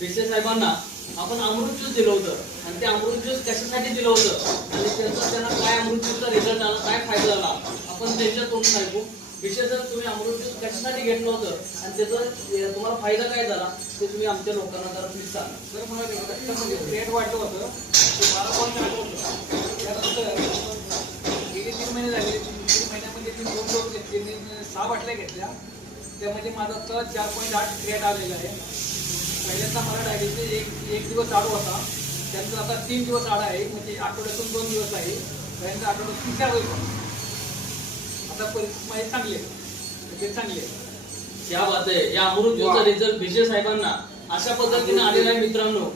पेशे साहेबांना आपण अमृत ज्यूस दिलं होतं. आणि ते अमृत ज्यूस कशासाठी दिलं होतं? आणि त्याचा त्यांना काय अमृत ज्यूसचा रिझल्ट आला काय फायदा झाला? आपण त्यांच्या तोंड ऐकू विशेष तुम्ही अमृत ज्यूस कशासाठी घेतलं होतं? आणि त्याचा तुम्हाला फायदा काय झाला? ते तुम्ही आमच्या लोकांना जरा प्लीज सांगा. सर मला रक्तामध्ये रेट वाटलं होतं. ते मला झालं होतं. त्यानंतर गेले तीन महिने झाले. तीन महिन्यामध्ये तीन दोन डोस घेतले. सहा बाटल्या घेतल्या. त्यामध्ये माझा तर चार पॉईंट आठ रेट आलेला आहे. पहिल्यांदा मला डायबिटीज एक एक दिवस आडू होता. त्यांचं आता तीन दिवस आडा आहे. म्हणजे आठवड्यातून दोन दिवस आहे. पहिल्यांदा आठवड्यातून चार दिवस आता परिस्थिती माझी चांगली आहे. तब्येत चांगली आहे क्या बात आहे. या अमृत ज्यूसचा रिझल्ट विजय साहेबांना अशा पद्धतीने आलेला आहे मित्रांनो.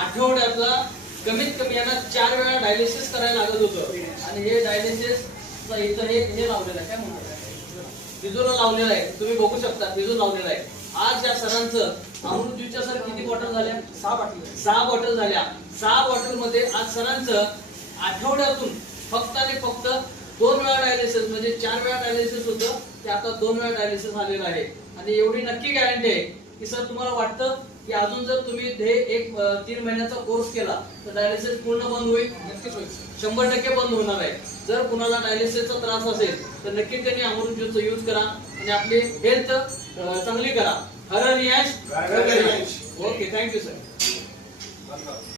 आठवड्यातला कमीत कमी यांना चार वेळा डायलिसिस करायला लागत होतं. आणि हे डायलिसिस इथं हे लावलेलं आहे. काय म्हणतात? बिजूला लावलेलं आहे. तुम्ही बघू शकता बिजू लावलेला आहे. आज या सरांचं अमृत ज्यूसच्या सर किती बॉटल झाल्या? सहा बाटल्या सहा बॉटल झाल्या. सहा बॉटलमध्ये आज सरांचं आठवड्यातून फक्त आणि फक्त दोन वेळा डायलिसिस म्हणजे चार वेळा डायलिसिस होतं. ते आता दोन वेळा डायलिसिस आलेलं आहे. आणि एवढी नक्की गॅरंटी आहे की सर तुम्हाला वाटतं की अजून जर तुम्ही हे एक तीन महिन्याचा कोर्स केला तर डायलिसिस पूर्ण बंद होईल? नक्कीच होईल. शंभर टक्के बंद होणार आहे. जर कुणाला डायलिसिसचा त्रास असेल तर नक्की त्यांनी अमृत ज्यूसचा यूज करा आणि आपली हेल्थ चांगली करा. हर नियाश हर नियाश. Okay thank you sir